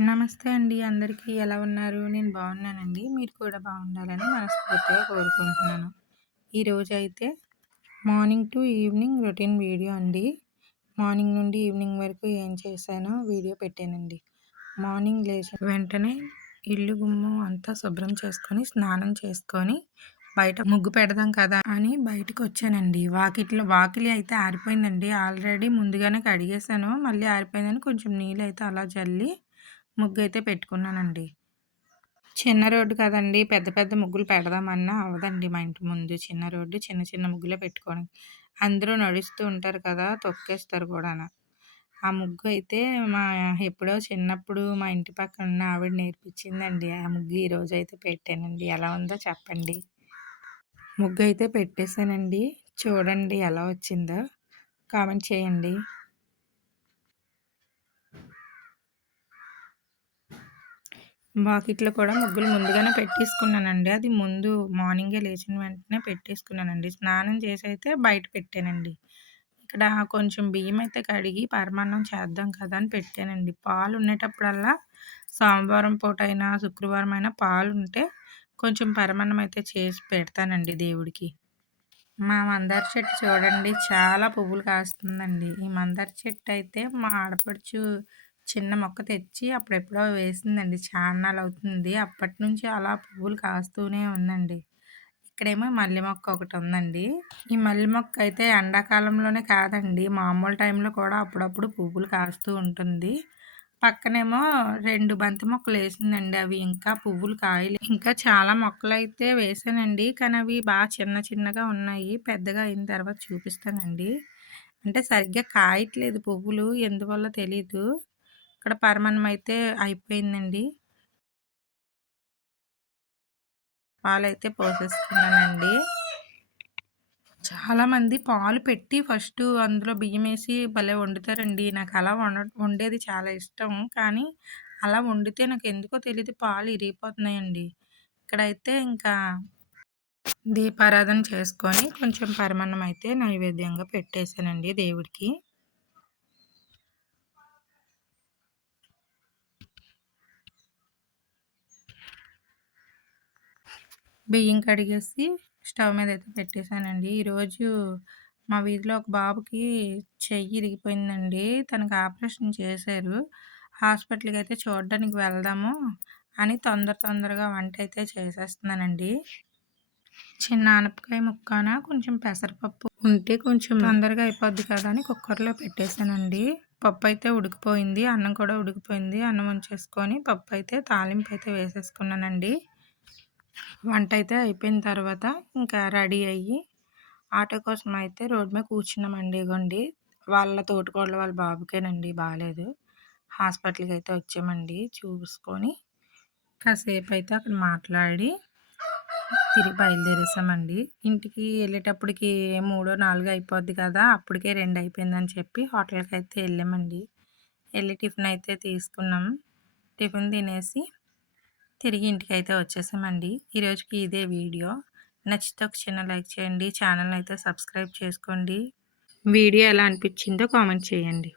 నమస్తే అండి. అందరికీ ఎలా ఉన్నారు? నేను బాగున్నానండి. మీరు కూడా బాగుండాలని మనస్ఫూర్తిగా కోరుకుంటున్నాను. ఈరోజైతే morning to evening routine video అండి. మార్నింగ్ నుండి ఈవినింగ్ వరకు ఏం చేశానో వీడియో పెట్టానండి. మార్నింగ్ లేచిన వెంటనే ఇల్లు గుమ్మం అంతా శుభ్రం చేసుకొని, స్నానం చేసుకొని, బయట ముగ్గు పెడదాం కదా అని బయటకొచ్చానండి. వాకిలి అయితే ఆరిపోయిందండి. ఆల్రెడీ ముందుగానే కడిగేశాను. మళ్ళీ ఆరిపోయిందని కొంచెం నీళ్ళైతే అలా జల్లి ముగ్గైతే పెట్టుకున్నానండి. చిన్న రోడ్డు కదండీ! పెద్ద పెద్ద ముగ్గులు పెడదామన్నా అవ్వదండి మా ఇంటి ముందు. చిన్న రోడ్డు చిన్న చిన్న ముగ్గులే పెట్టుకోవడం. అందరూ నడుస్తూ ఉంటారు కదా! తొక్కేస్తారు కూడాను. ఆ ముగ్గు అయితే ఎప్పుడో చిన్నప్పుడు మా ఇంటి పక్కన ఉన్న ఆవిడ నేర్పించిందండి. ఆ ముగ్గు ఈరోజైతే పెట్టానండి. ఎలా ఉందో చెప్పండి. ముగ్గయితే పెట్టేసానండి. చూడండి ఎలా వచ్చిందో కామెంట్ చేయండి. వాకిట్లో కూడా ముగ్గులు ముందుగానే పెట్టేసుకున్నానండి. అది ముందు మార్నింగే లేచిన వెంటనే పెట్టేసుకున్నానండి. స్నానం చేసైతే బయట పెట్టానండి. ఇక్కడ కొంచెం బియ్యం అయితే కడిగి పరమాన్నం చేద్దాం కదా అని పెట్టానండి. పాలు ఉండేటప్పుడల్లా సోమవారం పూటైనా, శుక్రవారం అయినా పాలుంటే కొంచెం పరమాన్నం అయితే చేసి పెడతానండి దేవుడికి. మా మందార చెట్టు చూడండి చాలా పువ్వులు కాస్తుందండి. ఈ మందార చెట్టు అయితే మా ఆడపడుచు చిన్న మొక్క తెచ్చి అప్పుడెప్పుడో వేసిందండి. చాన్నాళ్ళవుతుంది. అప్పటినుంచి అలా పువ్వులు కాస్తూనే ఉందండి. ఇక్కడేమో మల్లె మొక్క ఒకటి ఉందండి. ఈ మల్లె మొక్క అయితే ఎండాకాలంలోనే కాదండి, మామూలు టైంలో కూడా అప్పుడప్పుడు పువ్వులు కాస్తూ ఉంటుంది. పక్కనేమో 2 బంతి మొక్కలేసిందండి. అవి ఇంకా పువ్వులు ఇంకా చాలా మొక్కలైతే వేసానండి. కానీ అవి చిన్న చిన్నగా ఉన్నాయి. పెద్దగా అయిన తర్వాత చూపిస్తానండి. అంటే సరిగ్గా కాయట్లేదు పువ్వులు. ఎందువల్ల తెలీదు. ఇక్కడ పరమాన్నం అయితే అయిపోయిందండి. పాలైతే పోసేసుకున్నానండి. చాలామంది పాలు పెట్టి ఫస్టు అందులో బియ్యమేసి భలే వండుతారండి. నాకు అలా వండేది చాలా ఇష్టం. కానీ అలా వండితే నాకెందుకో తెలీదు పాలు ఇరిగిపోతున్నాయండి. ఇక్కడైతే ఇంకా దీపారాధన చేసుకొని కొంచెం పరమాన్నం అయితే నైవేద్యంగా పెట్టేశానండి దేవుడికి. బియ్యం కడిగేసి స్టవ్ మీద అయితే పెట్టేశానండి. ఈరోజు మా వీధిలో ఒక బాబుకి చెయ్యి ఇరిగిపోయిందండి. తనకి ఆపరేషన్ చేశారు. హాస్పిటల్‌కి అయితే చూడడానికి వెళ్దాము అని తొందరగా వంట అయితే చేసేస్తున్నానండి. చిన్న ఆనపకాయ ముక్కన కొంచెం పెసరపప్పు ఉంటే కొంచెం తొందరగా అయిపోద్ది కదా అని కుక్కర్‌లో పెట్టేశానండి. పప్పు అయితే ఉడికిపోయింది. అన్నం కూడా ఉడికిపోయింది. అన్నం వంచేసుకొని పప్పు అయితే తాలింపు అయితే వేసేసుకున్నానండి. వంట అయితే అయిపోయిన తర్వాత ఇంకా రెడీ అయ్యి ఆటో కోసం అయితే రోడ్ మీద కూర్చున్నామండి. ఇగోండి వాళ్ళ తోటికోడలు వాళ్ళ బాబుకేనండి బాలేదు. హాస్పిటల్‌కి అయితే వచ్చామండి. చూసుకొని కాసేపు అయితే అక్కడ మాట్లాడి తిరిగి బయలుదేరేసామండి. ఇంటికి వెళ్ళేటప్పటికి 3, 4 అయిపోద్ది కదా! అప్పటికే 2 అయిపోయిందని చెప్పి హోటల్‌కి అయితే వెళ్ళామండి. వెళ్ళి టిఫిన్ అయితే తీసుకున్నాం. టిఫిన్ తినేసి తిరిగి ఇంటికైతే వచ్చేసామండి. ఈరోజుకి ఇదే వీడియో. నచ్చితే ఒక చిన్న లైక్ చేయండి. ఛానల్‌ని అయితే సబ్స్క్రైబ్ చేసుకోండి. వీడియో ఎలా అనిపించిందో కామెంట్ చేయండి.